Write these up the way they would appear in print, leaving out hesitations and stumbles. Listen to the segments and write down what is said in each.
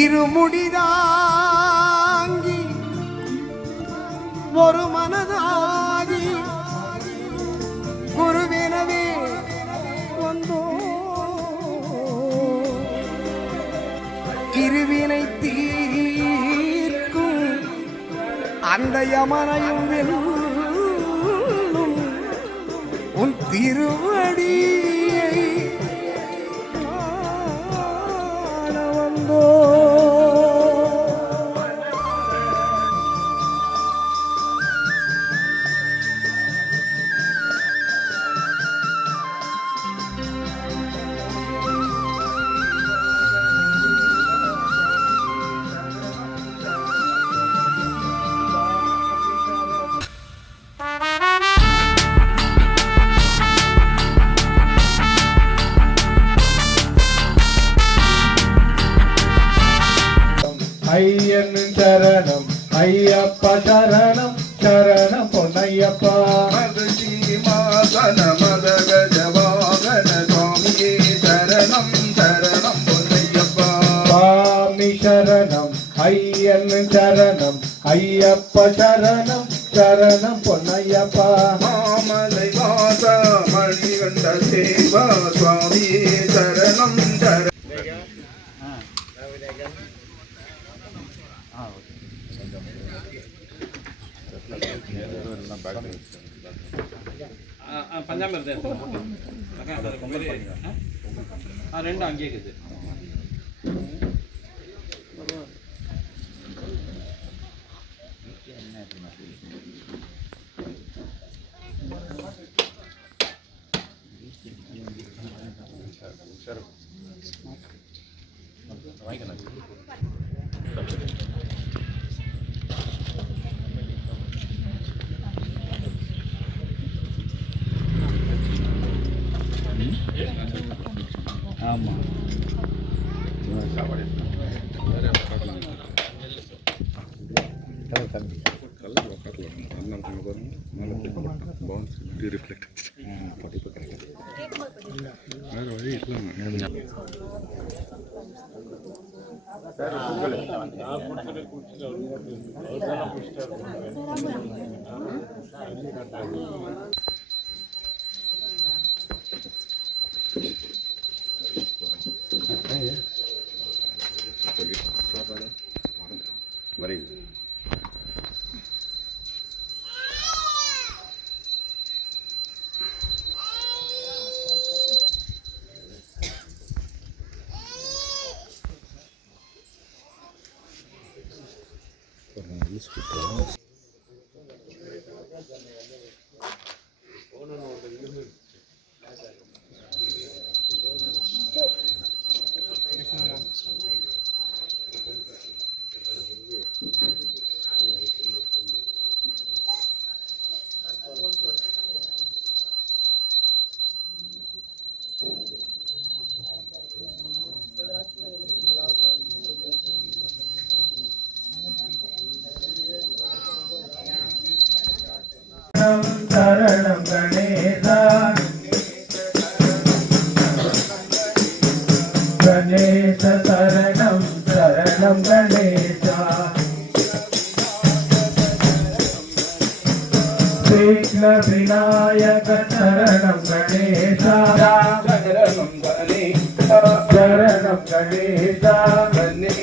இருமுடிதாங்கி ஒரு மனதாகி குருவினவே வந்தோ இருவினை தீர்க்கும் அந்த யமனையும் வெல்லும் உன் திருவடியை காண வந்தோ. ஐயன் சரணம் ஐயப்ப சரணம் சரணம் பொன்னையப்பா. மதுசீமாசன மதகஜவாகன சுவாமியே சரணம் சரணம் பொன்னையப்பா. சுவாமி சரணம் ஐயன் சரணம் ஐயப்ப சரணம் சரணம் பொன்னையப்பா. மாமலை வாச மணிகண்ட சேவா சுவாமியே சரணம் சரணம். பஞ்சாமிரதம் ரெண்டும் அங்கேயே இருக்குது. ஆமாம் சரணம் கணேசா கணேச சரணம் சரணம் கணேசா. விக்ன விநாயக சரணம் கணேசா சரணம் கணேசா சரணம் கணேசா சரணம்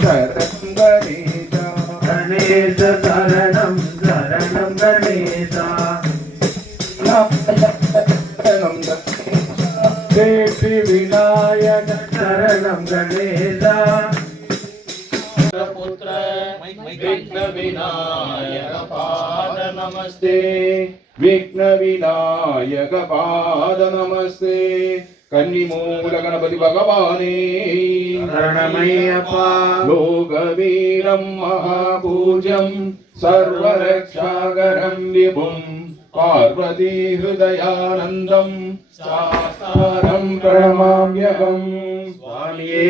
சரணம் கணேசா. கணேச சரணம் சரணம் கணேசா. தேவி விநாயக சரணம் கணேசா. விக்ன விநாயக பாத நமஸ்தே. விக்ன விநாயக பாத நமஸ்தே. கன்னிமூல கணபதி பகவானே சரணமையப்பா. லோகவீரம் மகாபூஜம் சர்வரக்ஷாகரம் விபும் பார்வதி ஹிருதயானந்தம் சாஸ்தாரம் பிரணமாம்யகம். சுவாமியே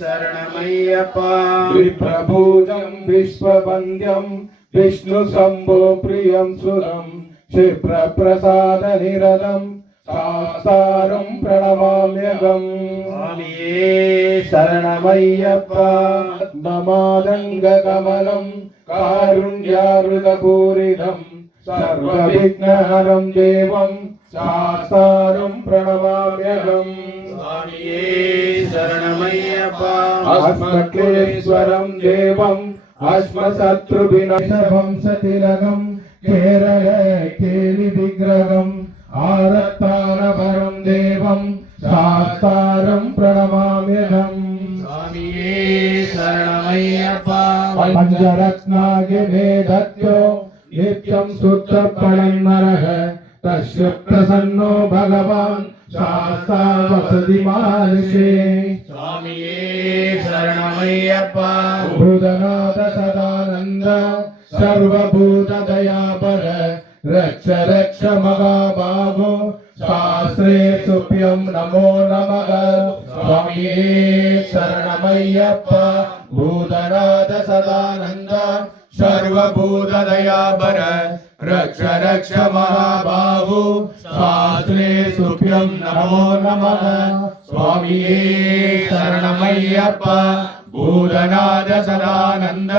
சரணமையப்பா. விப்ரபூஜம் விஸ்வவந்தியம் விஷ்ணு சம்போ பிரியம் சுரம் क्षिप्रप्रसाद निरदं सासारं प्रणमाम्यहम्। சுவாமியே சரணமையப்பா. மமாதங்க கமலம் காருண்யாருதபூரிதம் சர்வவிக்னஹரம் தேவம் சாஸ்தாரம் பிரணமாம்யகம். சுவாமியே சரணமையப்பா. அஸ்மக்லேஸ்வரம் தேவம் அஸ்மசத்ருவிநாசம் சதிலகம் கேரள கேலி விக்கிரகம் ஆரத்தானபரம் தேவம் சாஸ்தாரம் பிரணமாம்யகம். சுவாமியே சரணமையப்பா. பஞ்சரத்னாகி வேதத்யோ நித்யம் சுத்த பழன்மரக தஸ்ய பிரசன்னோ பகவான் சாஸ்தா வசதி மஹர்ஷி. சுவாமியே சரணமையப்பா. பூதநாத சதானந்த சர்வபூத தயாபர ரக்ஷ ரக்ஷ மகாபாகோ சாஸ்திரே துப்யம் நமோ நமக. சுவாமியே சரணமையப்பா. பூதநாத சதானந்த சர்வபூத தயாபர ரக்ஷ ரக்ஷ மகாபாகோ சாஸ்திரே துப்யம் நமோ நமக. சுவாமியே சரணமையப்பா. பூதநாத சதானந்த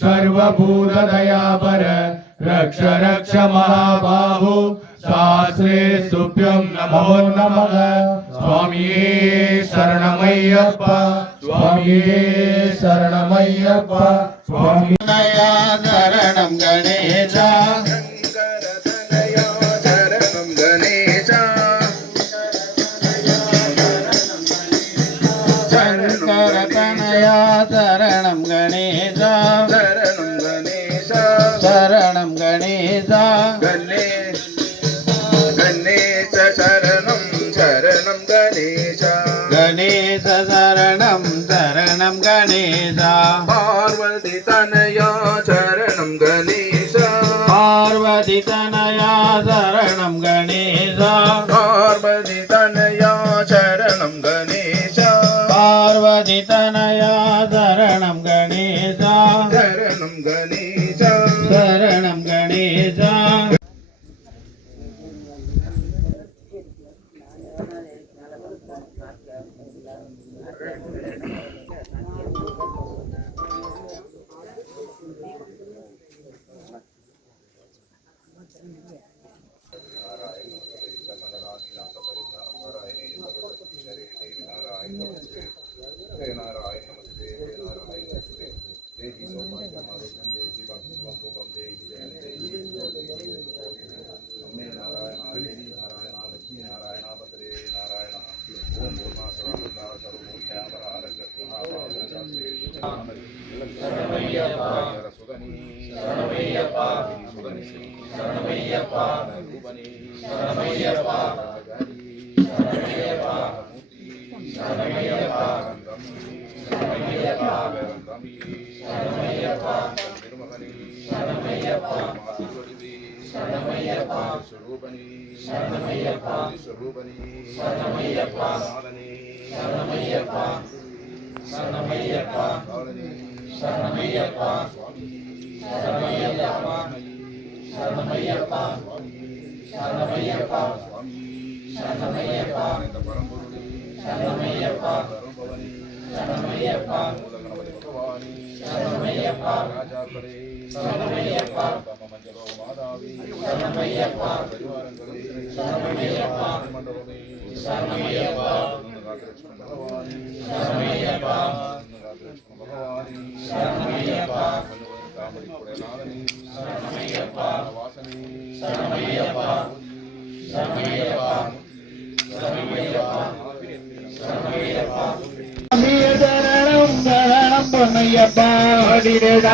சர்வபூத தயாபர ரக்ஷ ரக்ஷ மகாபாஹு சாஸ்திரே துப்யம் நமோ நமக. சுவாமியே சரணமையப்பா. சுவாமியே சரணமையப்பா. சுவாமி சரணம் கணேசா. சரணம் கணேசா. சங்கரதனயா சரணம் கணேசா. சரணம் கணேசா. சரணம் கணேசா. கணேச சரணம் சரணம் கணேசா. கணேச சரணம் சரணம் கணேசா. பார்வதி தனயா சரணம் கணேசா. பார்வதி தனயா சரணம் கணேசா. பார்வதி தனயா சரணம் கணேசா. பார்வதி தனயா சரணம் கணேசா. சரணம் கணேசா. சரணம் கணேசா.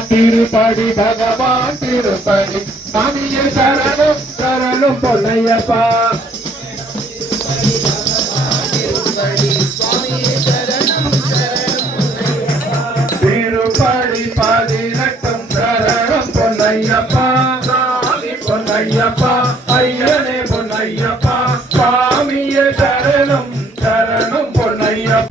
திருப்படி பகவான் திருப்படி சாமியே சரணம் சரணம் பொன்னையப்பா. திருப்படி பதினெட்டும் சரணம் பொன்னையப்பா. சாமி பொன்னையப்பா. ஐயனே பொன்னையப்பா. சாமியே சரணம் சரணம் பொன்னையப்பா.